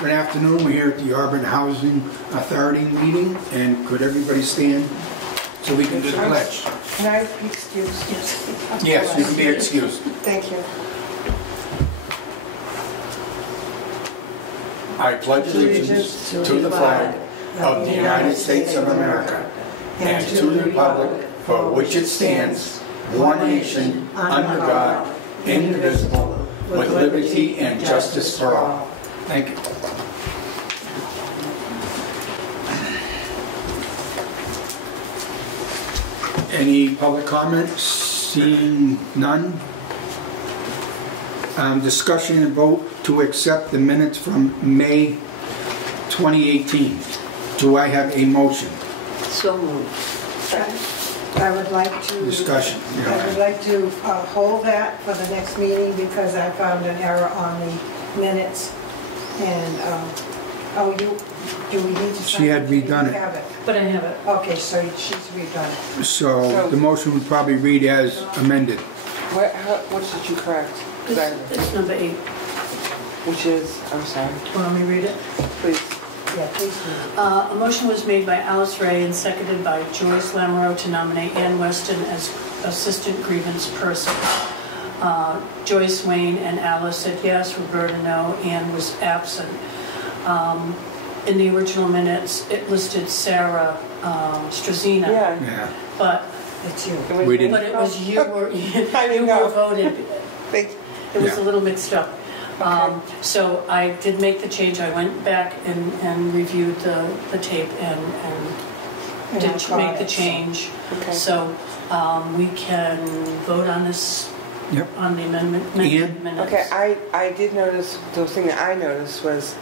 Good afternoon. We're here at the Auburn Housing Authority meeting, and could everybody stand so we can do the pledge? Can I be excused? Yes. Yes, you can be excused. Thank you. I pledge allegiance to the flag of the United States of America and to the republic for which it stands, one nation, under God, indivisible, with liberty and justice for all. Thank you. Any public comments? Seeing none. Discussion and vote to accept the minutes from May 2018. Do I have a motion? So moved. I would like to... Discussion. Yeah. I would like to hold that for the next meeting because I found an error on the minutes. And, do we need to... She had redone it. Have it. But I have it. Okay, so she's redone it. So the motion would probably read as amended. What did you correct? It's number 8. Which is, I'm sorry. Want me to read it? Please. Yeah, please do. A motion was made by Alice Ray and seconded by Joyce Lamoureux to nominate Ann Weston as assistant grievance person. Joyce, Wayne, and Alice said yes. Roberta no. Ann was absent. In the original minutes, it listed Sarah Strazina. Yeah. But It's you. We didn't. But it was you were voted. It was a little mixed up. So I did make the change. I went back and reviewed the tape and did make the change. Okay. So we can vote on this. Yep. On the amendment minutes. Okay, I did notice, the thing that I noticed was,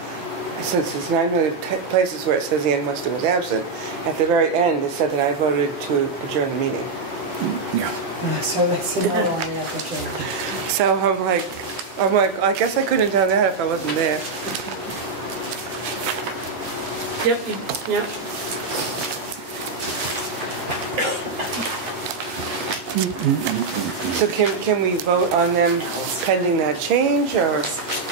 since there's 9 million places where it says Ann Weston was absent, at the very end it said that I voted to adjourn the meeting. Yeah. So that's another one we have to check. So I'm like, I guess I couldn't have done that if I wasn't there. Yep. Yep. So can we vote on them pending that change, or?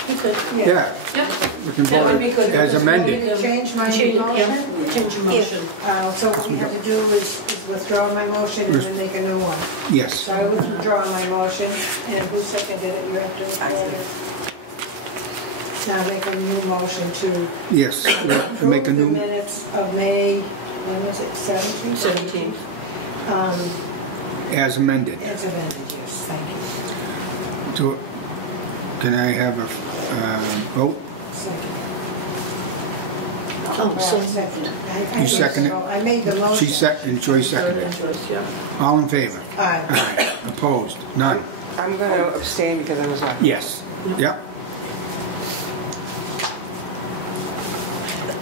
You could. Yeah. Yep. We can That would be vote good. as amended. Change my Change your motion? motion. So what we have to do is withdraw my motion and then make a new one. Yes. So I withdraw my motion, and who seconded it? You have to withdraw it. Now make a new motion to Yes. We'll make a approve the new. minutes of May, when was it, 17th? 17th. As amended. As amended, yes, thank you. Can I have a vote? Second. Second. You second it? I made the motion. She seconded, Joyce seconded. Yeah. All in favor? Aye. Aye. Opposed? None. I'm going to abstain because I was not. Yes. Yep.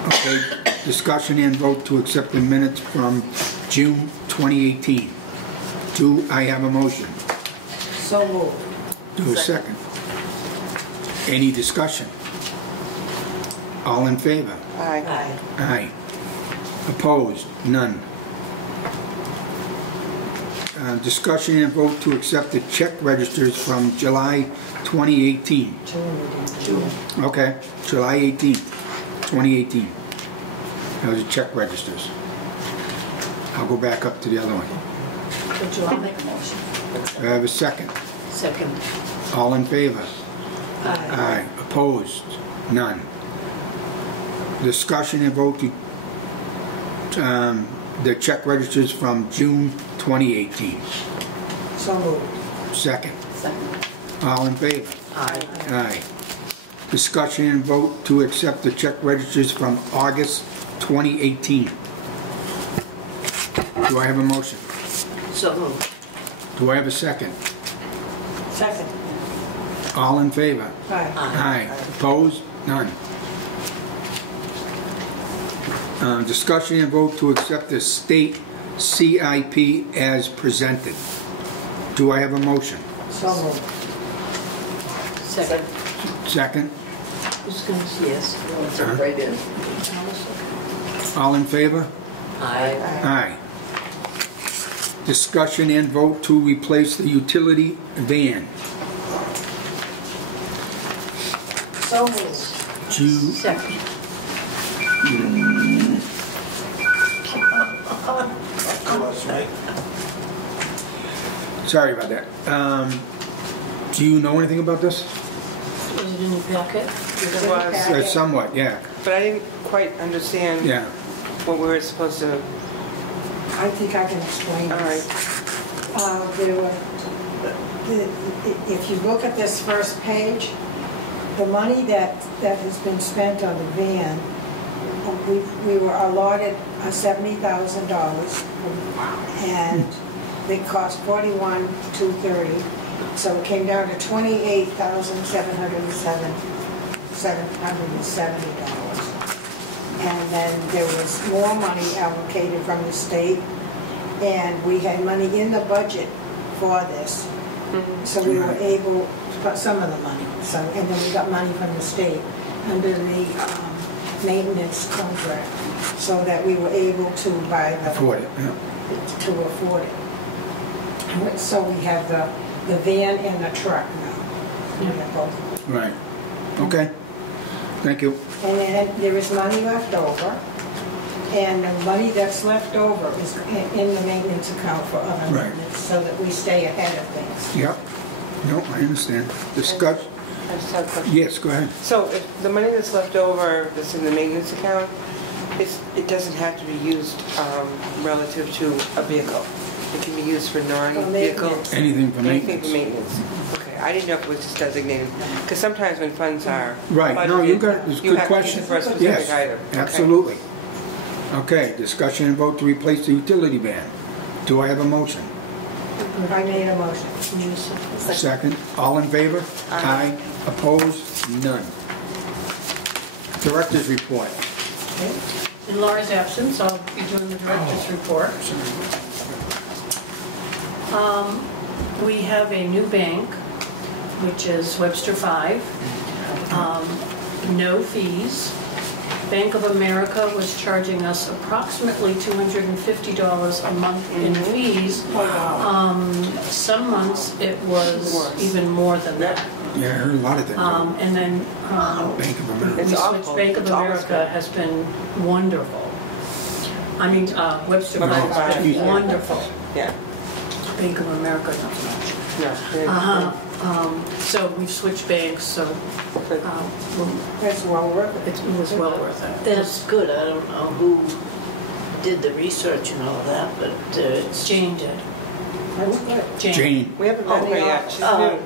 Okay. Discussion and vote to accept the minutes from June 2018. Do I have a motion? So moved. Do a second. Any discussion? All in favor? Aye. Aye. Aye. Opposed? None. Discussion and vote to accept the check registers from July 2018. June. Okay, July 18th, 2018. Those are check registers. I'll go back up to the other one. Would you want to make a motion? Do I have a second? Second. All in favor? Aye. Aye. Opposed? None. Discussion and vote to the check registers from June 2018. So moved. Second. Second. All in favor? Aye. Aye. Discussion and vote to accept the check registers from August 2018. Do I have a motion? So moved. Do I have a second? Second. All in favor? Aye. Aye. Opposed? None. Discussion and vote to accept the state CIP as presented. Do I have a motion? So moved. Second. Second? Who's going to say yes? Right in. All in favor? Aye. Aye. Discussion and vote to replace the utility van. So moved. Second. Sorry about that. Do you know anything about this? Was it in your packet? It was, Somewhat, yeah. but I didn't quite understand Yeah. what we were supposed to. I think I can explain All this. If you look at this first page, the money that has been spent on the van, we were allotted $70,000, and it cost $41,230, so it came down to $28,770. And then there was more money allocated from the state, and we had money in the budget for this. So we were able to put some of the money. So, and then we got money from the state under the maintenance contract, so that we were able to buy the Afford it, yeah. to afford it. So we have the van and the truck now. We have both. Right. Okay. Thank you. And then there is money left over, and the money that's left over is in the maintenance account for other Right. maintenance, so that we stay ahead of things. Yep. No, I understand. Discuss. I just have a question. Yes, go ahead. So if the money that's left over, that's in the maintenance account, it doesn't have to be used relative to a vehicle. It can be used for non-vehicle. maintenance. Anything for Anything for maintenance. maintenance. Okay, I didn't know if it was just designated, because sometimes when funds are Right. No, you budgeted, got it's a you good have to use question. it for a specific Yes, item. Okay. absolutely. Okay, discussion and vote to replace the utility van. Do I have a motion? I made a motion. Second. All in favor? Aye. Opposed? None. Director's report. In Laura's absence, I'll be doing the director's report. We have a new bank, which is Webster 5. No fees. Bank of America was charging us approximately $250 a month in fees. Some months it was even more than that. Yeah, I heard a lot of things. And then Bank of America. It's we awful. switched. Bank of It's always America good. has been wonderful. I mean, Webster Webster Bank has Bank, been yeah. wonderful. Yeah. Bank of America, not so much. No. So we've switched banks, so That's well worth it. it was well worth it. That's good. I don't know who did the research and all that, but it's Jane did. That's good. Jane. We haven't met her yet. She's new.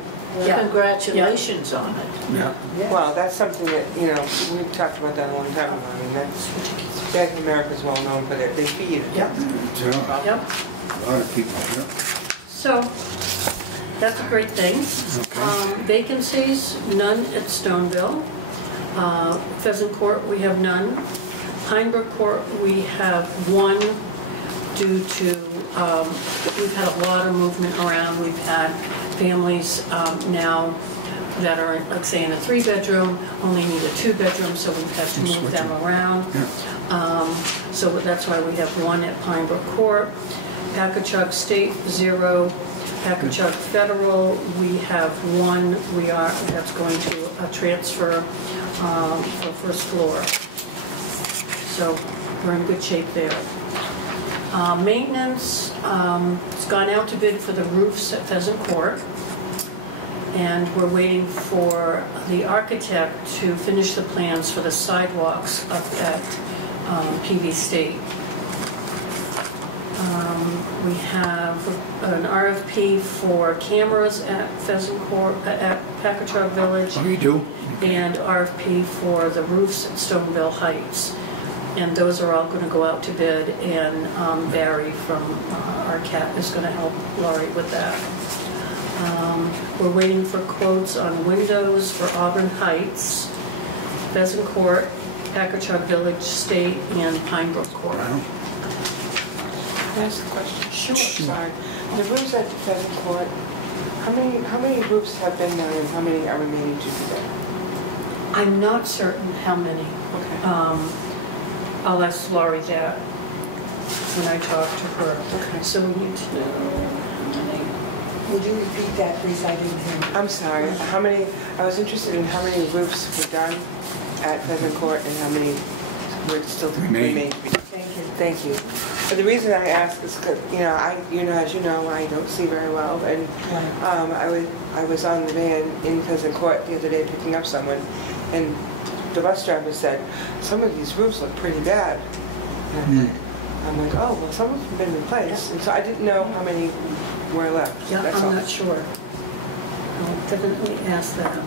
Yeah. congratulations on it. Yeah. Yeah. Well, that's something that, we've talked about that a long time ago. I mean, Bank of America is well known for their fees. Yep. Yeah. Yep. A lot of people, yeah. So that's a great thing. Okay. Vacancies, none at Stoneville. Pheasant Court, we have none. Pinebrook Court, we have one due to, we've had a lot of movement around. We've had families now that are, like say, in a 3-bedroom, only need a 2-bedroom, so we've had to move them around. So that's why we have one at Pinebrook Court. Packagug State, 0. Packagug Federal, we have one. That's going to a transfer for first floor. So we're in good shape there. Maintenance, it's gone out to bid for the roofs at Pheasant Court. And we're waiting for the architect to finish the plans for the sidewalks up at PV State. We have an RFP for cameras at Pheasant Court, at Packagug Village. Oh, you do? And RFP for the roofs at Stoneville Heights. And those are all going to go out to bid, and Barry from RCAT is going to help Laurie with that. We're waiting for quotes on windows for Auburn Heights, Pheasant Court, Packagug Village State, and Pinebrook Court. Wow. Can I ask a question? Sure. Sorry. The roofs at Pheasant Court, how many roofs have been done and how many are remaining to be done? I'm not certain how many. Okay. I'll ask Laurie that when I talk to her. Okay. So we need to know how many. Would you repeat that, please? I didn't hear. I'm sorry. I was interested in how many roofs were done at Pheasant Court and how many were still remain. Thank you. Thank you. But the reason I ask is because, as you know, I don't see very well, and I was on the van in Pheasant Court the other day picking up someone, and the bus driver said, some of these roofs look pretty bad. And I'm like, oh, well, some of them have been replaced. And so I didn't know how many were left. Yeah, That's I'm all. not sure. I'll definitely ask that.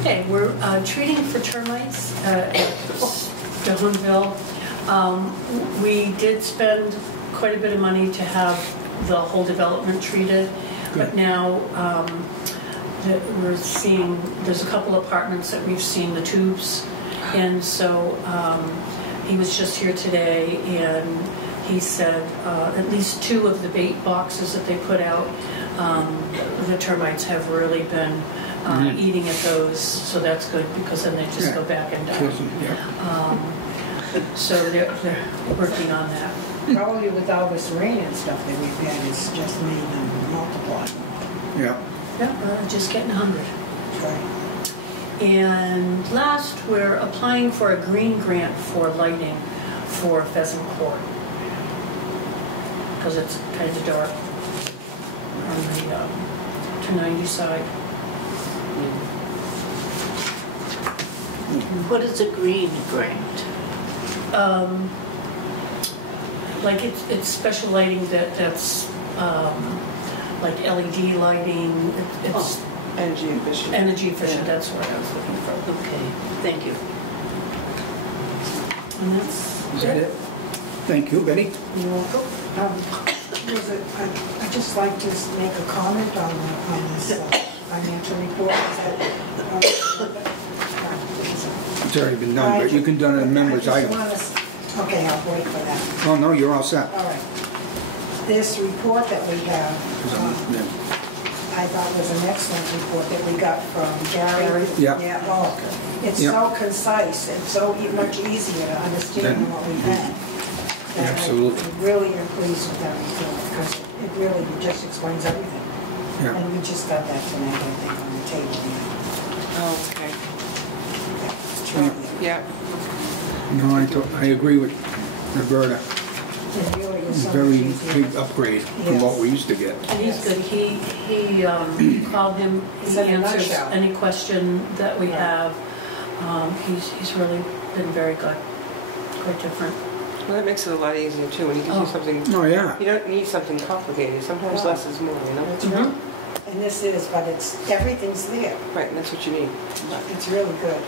Okay, we're treating for termites at Stoneville. We did spend quite a bit of money to have the whole development treated, but now we're seeing, there's a couple apartments that we've seen the tubes, and so he was just here today, and he said at least 2 of the bait boxes that they put out, the termites have really been eating at those, so that's good, because then they just go back and die. So they're working on that. Probably with all this rain and stuff that we've had, it's just made them multiply. Yeah. Yeah, just getting hungry. Right. And last, we're applying for a green grant for lighting for Pheasant Court, because it's kind of dark on the 290 side. What is a green grant? Like it's special lighting that's like LED lighting. It's Energy efficient. energy efficient. That's what I was looking for. Okay, thank you. And that's Is that it? Thank you, Betty. You're welcome. I'd just like to make a comment on this financial report. It's already been done, but you can do it in members item. Okay, I'll wait for that. Oh, no, you're all set. All right. This report that we have, I thought was an excellent report that we got from Gary. Yeah. Yeah, oh, it's so concise and so much easier to understand than what we've had. And Absolutely. I'm really pleased with that report, because it really just explains everything. Yeah. And we just got that tonight, I think, on the table here. Oh, okay. Yeah. No, I agree with Roberta. It really is so much Very easier. big upgrade from what we used to get. And he's good. He called him. He It's in a answers nutshell. any question that we have. He's really been very good. Quite different. Well, that makes it a lot easier too. When you can do something, Oh, yeah. you don't need something complicated. Sometimes less is more, you know? That's right. And this is, but everything's there. Right, and that's what you need. It's really good.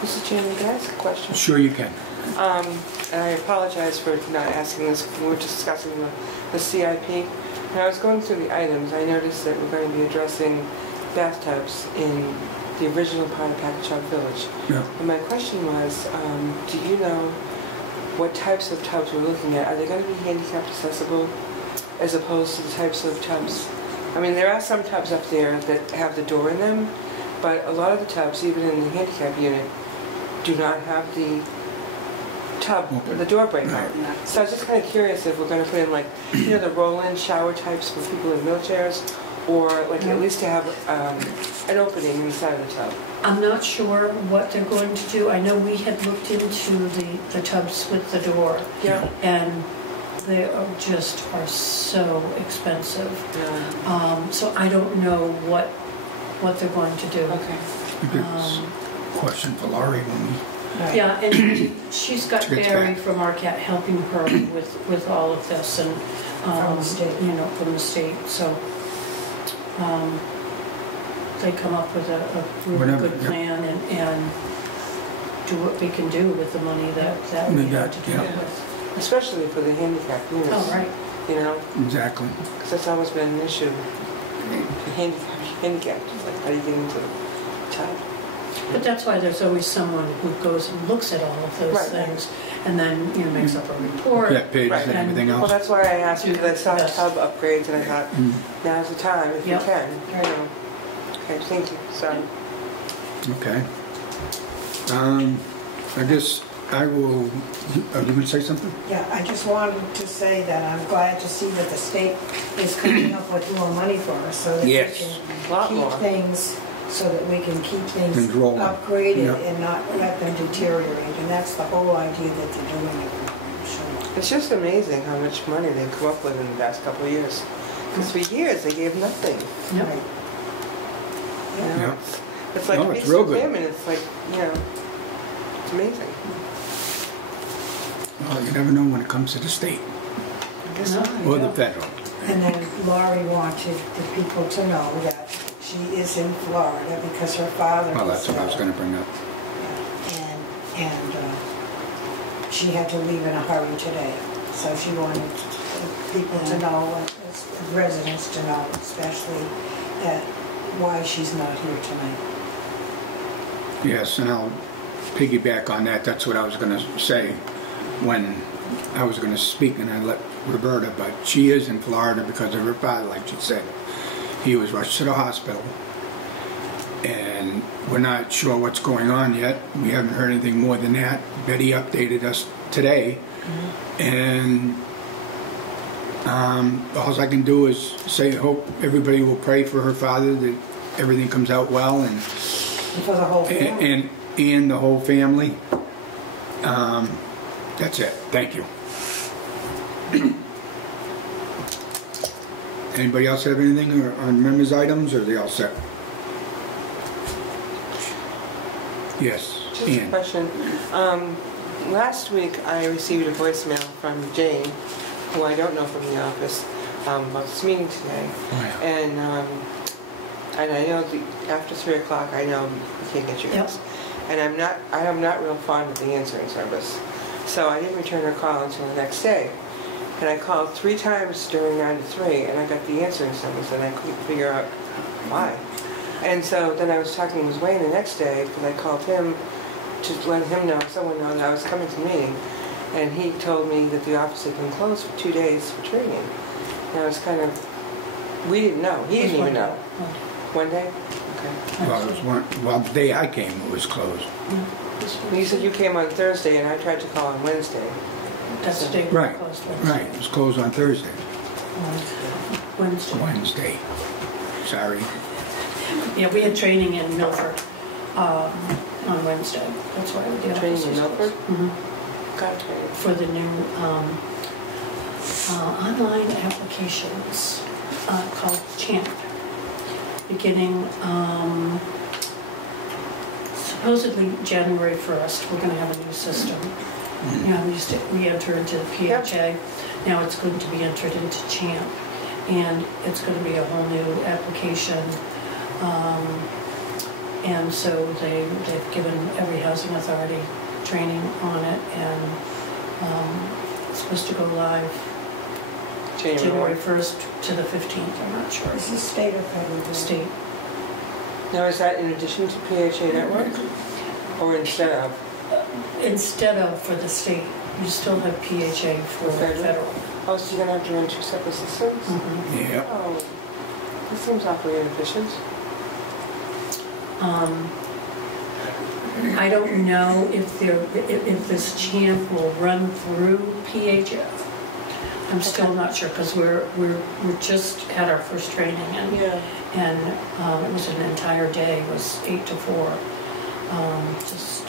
Mr. Chairman, can I ask a question? Sure you can. And I apologize for not asking this. We were discussing the CIP. When I was going through the items, I noticed that we're going to be addressing bathtubs in the original part of Packagug Village. Yeah. And my question was, do you know what types of tubs we're looking at? Are they going to be handicapped accessible as opposed to the types of tubs? I mean, there are some tubs up there that have the door in them, but a lot of the tubs, even in the handicap unit, do not have the tub, the door breaker. Right. So I was just kind of curious if we're going to put in, like, the roll-in shower types for people in wheelchairs, or like at least to have an opening inside of the tub. I'm not sure what they're going to do. I know we had looked into the tubs with the door. Yeah. And they are so expensive. Yeah. So I don't know what they're going to do. Okay. I think it's a question for Laurie when we... Right. Yeah, and she's got It's Barry back. from RCAT helping her with all of this, and From the state. from the state. So they come up with a really Whatever, good yeah. plan and do what we can do with the money that we We have got, to do yeah. it with. Especially for the handicap units. Oh, right. You know, Exactly. because that's always been an issue. Handicapped, like how do you get into the tub? But that's why there's always someone who goes and looks at all of those Right. things, and then makes up a report. That page Right. and everything Well, else. that's why I asked, because I saw Yes. tub upgrades and I thought, now's the time if Yep. you can. You know. Okay, thank you. Sorry. Okay. I guess I will, are you going to say something? Yeah, I just wanted to say that I'm glad to see that the state is coming up with more money for us so that we Yes. can Lot keep more. things, so that we can keep things Things rolling. upgraded Yeah. and not let them deteriorate. And that's the whole idea that they're doing it, I'm sure. It's just amazing how much money they've come up with in the past couple of years. Because for years, they gave nothing. Yep. Right. You know, Yeah. it's like No, a it's piece real of good. him, and it's like, you know, it's amazing. Well, you never know when it comes to the state I guess No. so. or the federal. And then Laurie wanted the people to know that she is in Florida because her father Well, that's what I was going to bring up. And she had to leave in a hurry today. So she wanted people to know, residents to know especially, that why she's not here tonight. Yes, and I'll piggyback on that. That's what I was going to say when I was going to speak, and I let Roberta, but she is in Florida because of her father, like she said. He was rushed to the hospital, and we're not sure what's going on yet. We haven't heard anything more than that. Betty updated us today, and all I can do is say, hope everybody will pray for her father, that everything comes out well, and For the whole family. and the whole family. That's it. Thank you. Anybody else have anything on members' items, or are they all set? Yes, Just a Ian. question. Last week, I received a voicemail from Jane, who I don't know from the office, about this meeting today. Oh, yeah. And I know after 3 o'clock, I know we can't get you Yep. guys. And I am not real fond of the answering service. So I didn't return her call until the next day. And I called 3 times during 9 to 3, and I got the answering service, and I couldn't figure out why. And so then I was talking with Wayne the next day, because I called him to let someone know that I was coming to the meeting. And he told me that the office had been closed for 2 days for training. And I was kind of, we didn't know. He didn't even know. One day? Okay. Well, it was the day I came, it was closed. You said you came on Thursday, and I tried to call on Wednesday. That's the day we Right, closed Wednesday. right. It was closed on Thursday. Wednesday. Wednesday. Sorry. Yeah, we had training in Milford on Wednesday. That's why the office Training in was Milford? closed. Got training. For the new online applications called CHAMP, beginning supposedly January 1st. We're going to have a new system. You know, we enter into the PHA. Now it's going to be entered into CHAMP, and it's going to be a whole new application. And so they've given every housing authority training on it, and it's supposed to go live January 1st to the 15th. I'm not sure. Is this state or federal? State. Now, is that in addition to PHA Network? Or instead of? Instead of for the state, you still have PHA for federal. Oh, so you're going to have to run 2 separate systems? Yeah. Oh, this seems awfully inefficient. I don't know if this CHAMP will run through PHF. I'm still not sure, because we're just had our first training, and it was an entire day. It was 8 to 4, just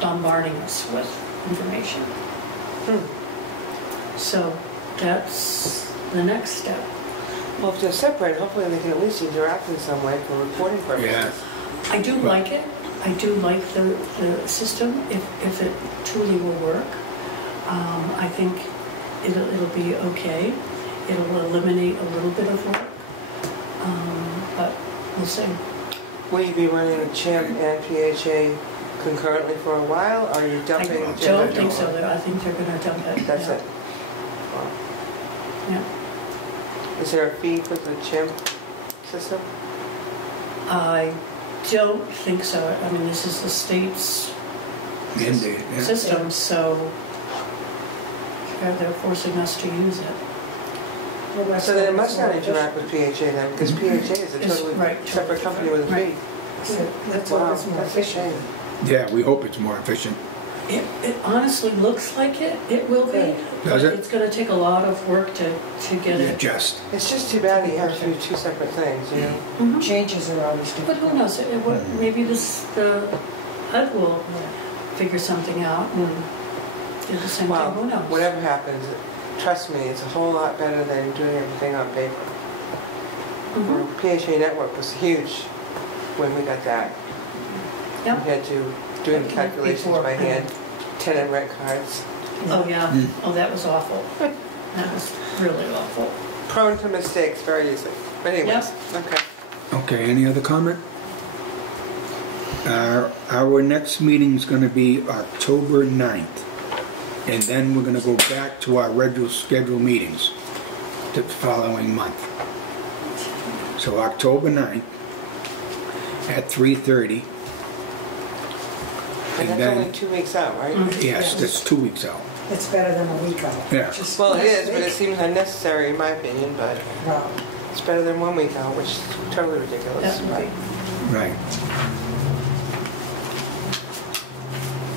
bombarding us with information. So that's the next step. Well, if they're separate, hopefully they can at least interact in some way for reporting purposes. Yeah. I do like it. I do like the system, if it truly will work. I think it'll be okay. It'll eliminate a little bit of work, but we'll see. Will you be running CHAMP and PHA concurrently for a while, or are you dumping? I don't think so. I think they're going to dump it. That's yeah. it. Wow. Yeah. Is there a fee for the CHAMP system? I don't think so. I mean, this is the state's Mandate, yeah. system, so they're forcing us to use it. So then it must not interact with PHA then, because PHA is a It's- totally right. separate company with a fee. So that's Wow, what it's more that's a shame. efficient. Yeah, we hope it's more efficient. It honestly looks like it will be. Does but it? It's gonna take a lot of work to get it. Adjust. It's just too bad that you have to do two separate things, you know? Mhm. Changes are always But difficult. who knows, maybe the HUD will figure something out and do the same Well, thing, who knows? whatever happens, trust me, it's a whole lot better than doing everything on paper. Mhm. PHA Network was huge when we got that. Yep. Compared to doing the calculations by hand, 10 and rent cards. Oh, yeah. Mm. Oh, that was awful. That was really awful. Prone to mistakes very easily. But anyways, okay. Okay, any other comment? Our next meeting is going to be October 9th. And then we're going to go back to our regular scheduled meetings the following month. So October 9th at 3:30. And And that's then- only 2 weeks out, right? Yes, that's 2 weeks out. It's better than a week out. Yeah. Just Well, it next is, but it week. seems unnecessary in my opinion, but Well, it's better than 1 week out, which is totally ridiculous. That would be. Right.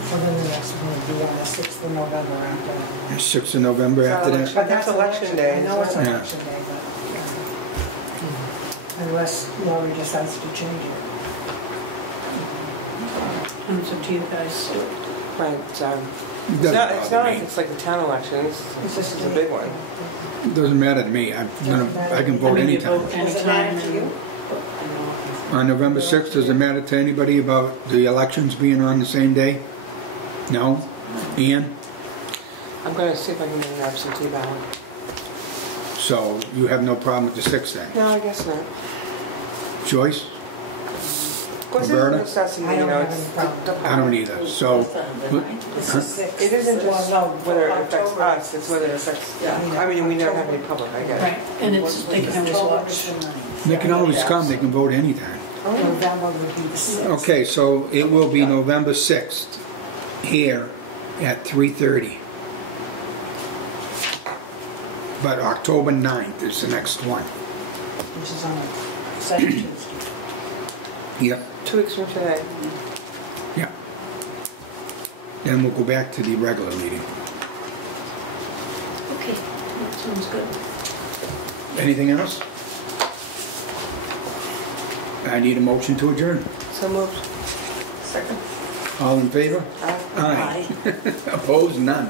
so then the next one will be on the 6th of November after. 6th of November after that? But That's election day. I know it's Yeah. election day, but unless Lori decides to change it. And it's up to you guys. Right, so. It It's doesn't not bother like me. it's like the town elections, this is a big one. It doesn't matter to me. I can vote I mean, you anytime. vote Does it matter anytime. to you? On November 6th, does it matter to anybody about the elections being on the same day? No? Ian? I'm gonna see if I can get an absentee ballot. So you have no problem with the 6th then? No, I guess not. Joyce? Of course, it's Roberta? a necessity, I you don't know, have it's any problem. the I don't either. So, It's the 6th. It isn't just Well, no, whether it for affects October, us, it's whether it affects, I mean, we don't have any public, I guess. Right, and it's, they can always October watch. is the 9th. they can always come, they can vote anytime. November would be the 6th. Okay, so it will be November 6th here at 3:30. But October 9th is the next one. Which is on a second Tuesday. Yep, 2 weeks from today. yep. Then we'll go back to the regular meeting. Okay, that sounds good. Anything else? I need a motion to adjourn. So moved. Second. All in favor? Aye. Aye. Opposed? None.